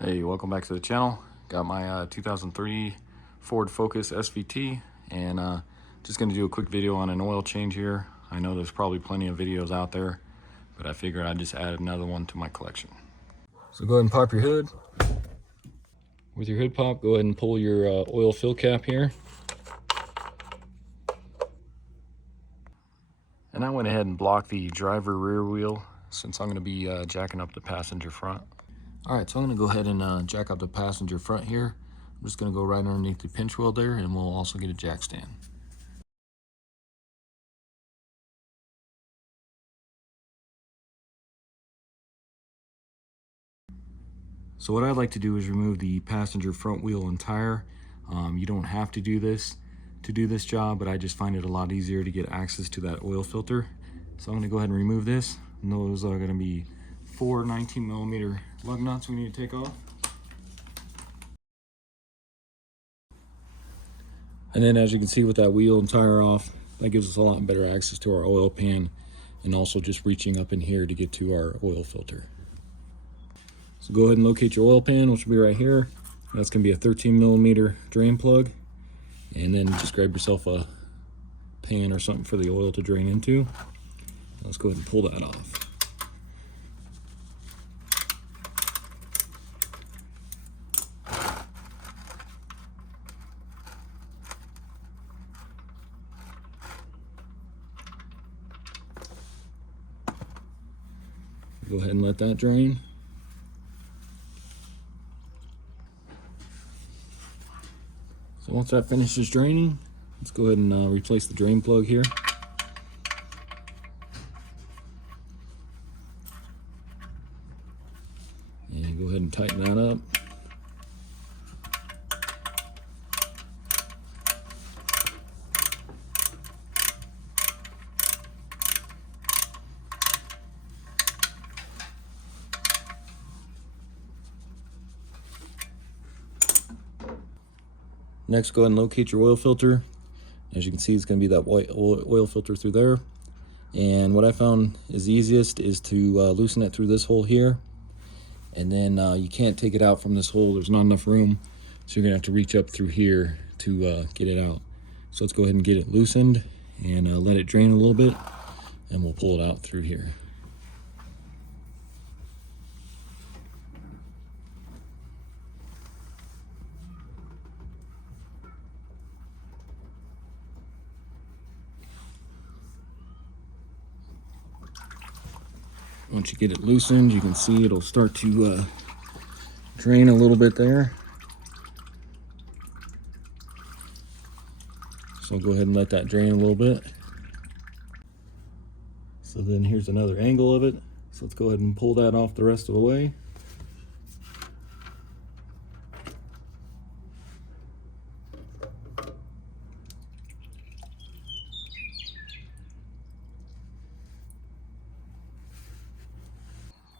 Hey, welcome back to the channel. Got my 2003 Ford Focus SVT, and just going to do a quick video on an oil change here. I know there's probably plenty of videos out there, but I figured I'd just add another one to my collection. So go ahead and pop your hood. With your hood pop, go ahead and pull your oil fill cap here. And I went ahead and blocked the driver rear wheel since I'm going to be jacking up the passenger front. All right, so I'm going to go ahead and jack up the passenger front here. I'm just going to go right underneath the pinch wheel there, and we'll also get a jack stand. So what I'd like to do is remove the passenger front wheel and tire. You don't have to do this job, but I just find it a lot easier to get access to that oil filter. So I'm going to go ahead and remove this. And those are going to be 4 19mm lug nuts we need to take off. And then as you can see with that wheel and tire off, that gives us a lot better access to our oil pan, and also just reaching up in here to get to our oil filter. So go ahead and locate your oil pan, which will be right here. That's going to be a 13mm drain plug. And then just grab yourself a pan or something for the oil to drain into. Let's go ahead and pull that off. Go ahead and let that drain. So once that finishes draining, let's go ahead and replace the drain plug here. And go ahead and tighten that up. Next, go ahead and locate your oil filter. As you can see, it's going to be that white oil filter through there. And what I found is easiest is to loosen it through this hole here. And then you can't take it out from this hole. There's not enough room. So you're going to have to reach up through here to get it out. So let's go ahead and get it loosened and let it drain a little bit. And we'll pull it out through here. Once you get it loosened, you can see it'll start to drain a little bit there. So I'll go ahead and let that drain a little bit. So then here's another angle of it. So let's go ahead and pull that off the rest of the way.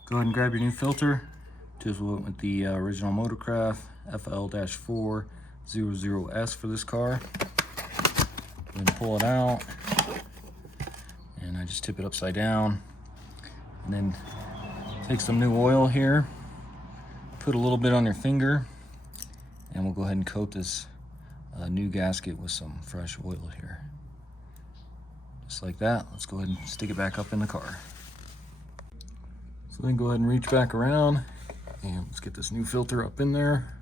Go ahead and grab your new filter. Just went with the original Motorcraft FL-400S for this car. Go ahead and pull it out. And I just tip it upside down. And then take some new oil here. Put a little bit on your finger. And we'll go ahead and coat this new gasket with some fresh oil here. Just like that. Let's go ahead and stick it back up in the car. So then go ahead and reach back around and let's get this new filter up in there.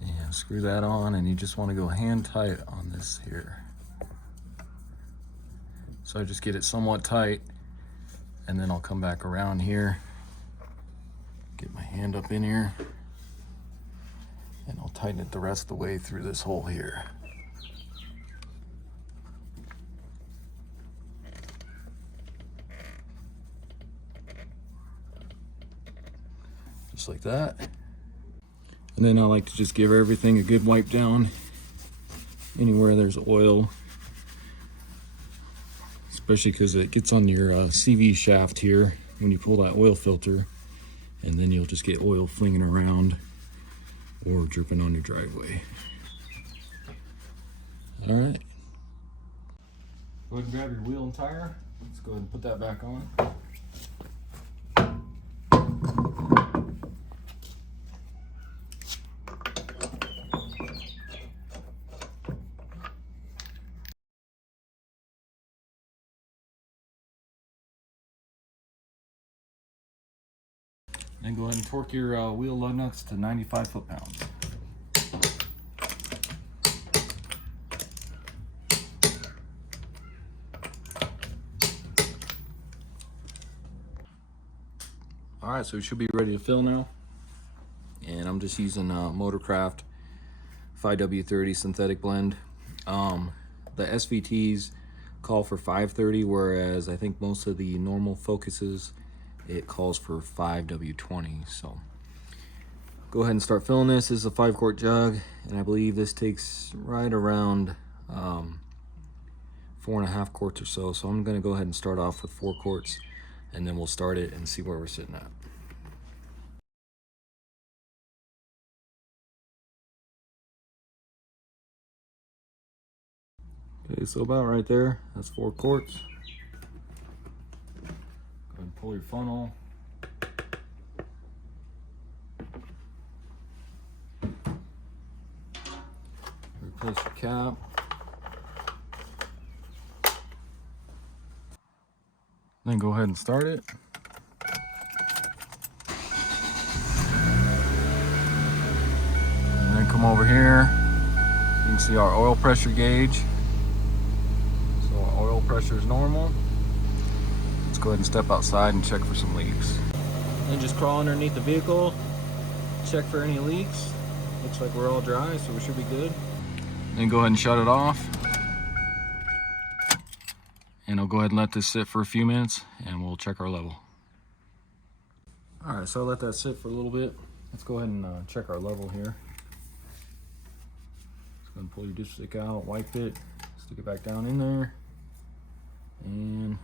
And screw that on, and you just want to go hand tight on this here. So I just get it somewhat tight, and then I'll come back around here, get my hand up in here, and I'll tighten it the rest of the way through this hole here. Just like that. And then I like to just give everything a good wipe down anywhere there's oil, especially because it gets on your CV shaft here when you pull that oil filter, and then you'll just get oil flinging around or dripping on your driveway. All right, Go ahead and grab your wheel and tire. Let's go ahead and put that back on. Then go ahead and torque your wheel lug nuts to 95 foot-pounds. Alright, so we should be ready to fill now. And I'm just using Motorcraft 5W30 synthetic blend. The SVTs call for 530, whereas I think most of the normal Focuses, it calls for 5W20. So go ahead and start filling this. This is a 5-quart jug, and I believe this takes right around 4.5 quarts or so. So I'm going to go ahead and start off with 4 quarts, and then we'll start it and see where we're sitting at. Okay, so about right there, that's 4 quarts. Go ahead and pull your funnel. Replace your cap. Then go ahead and start it. And then come over here. You can see our oil pressure gauge. So our oil pressure is normal. Let's go ahead and step outside and check for some leaks. Then just crawl underneath the vehicle, check for any leaks. Looks like we're all dry, so we should be good. Then go ahead and shut it off. And I'll go ahead and let this sit for a few minutes and we'll check our level. All right, so I'll let that sit for a little bit. Let's go ahead and check our level here. Just gonna pull your dipstick out, wipe it, stick it back down in there. And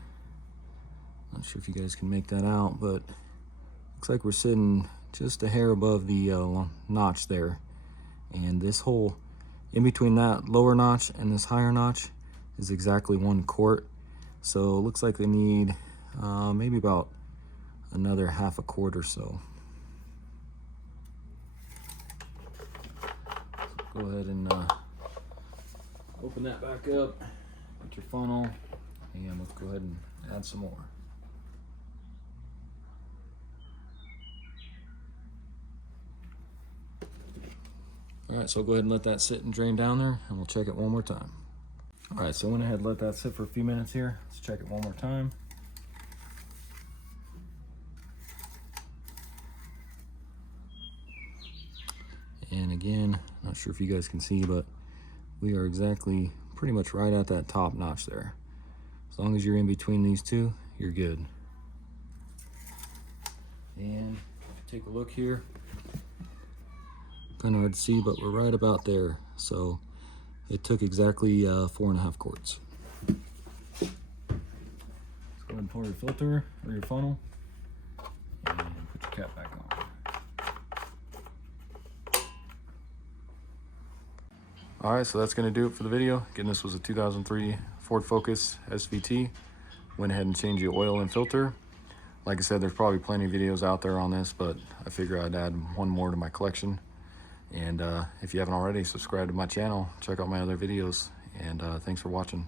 not sure if you guys can make that out, but looks like we're sitting just a hair above the notch there. And this hole in between that lower notch and this higher notch is exactly 1 quart. So it looks like they need maybe about another half a quart or so. Go ahead and open that back up, get your funnel, and let's go ahead and add some more. All right, so go ahead and let that sit and drain down there, and we'll check it one more time. All right, so I went ahead and let that sit for a few minutes here. Let's check it one more time. And again, not sure if you guys can see, but we are exactly pretty much right at that top notch there. As long as you're in between these two, you're good. And if you take a look here, kind of hard to see, but we're right about there. So it took exactly 4.5 quarts. Let's go ahead and pull your filter or your funnel and put your cap back on. All right, so that's gonna do it for the video. Again, this was a 2003 Ford Focus SVT. Went ahead and changed the oil and filter. Like I said, there's probably plenty of videos out there on this, but I figure I'd add one more to my collection. And if you haven't already, subscribe to my channel, check out my other videos, and thanks for watching.